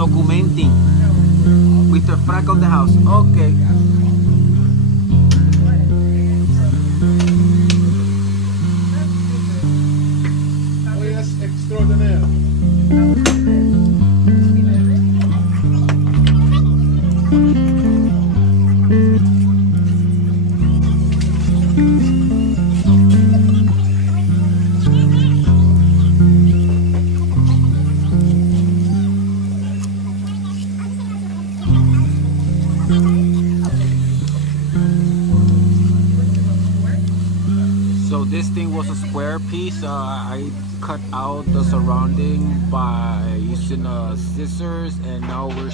documenting with the flag of the house. Okay. Oye, es extraordinaire. So this thing was a square piece. I cut out the surrounding by using scissors, and now we're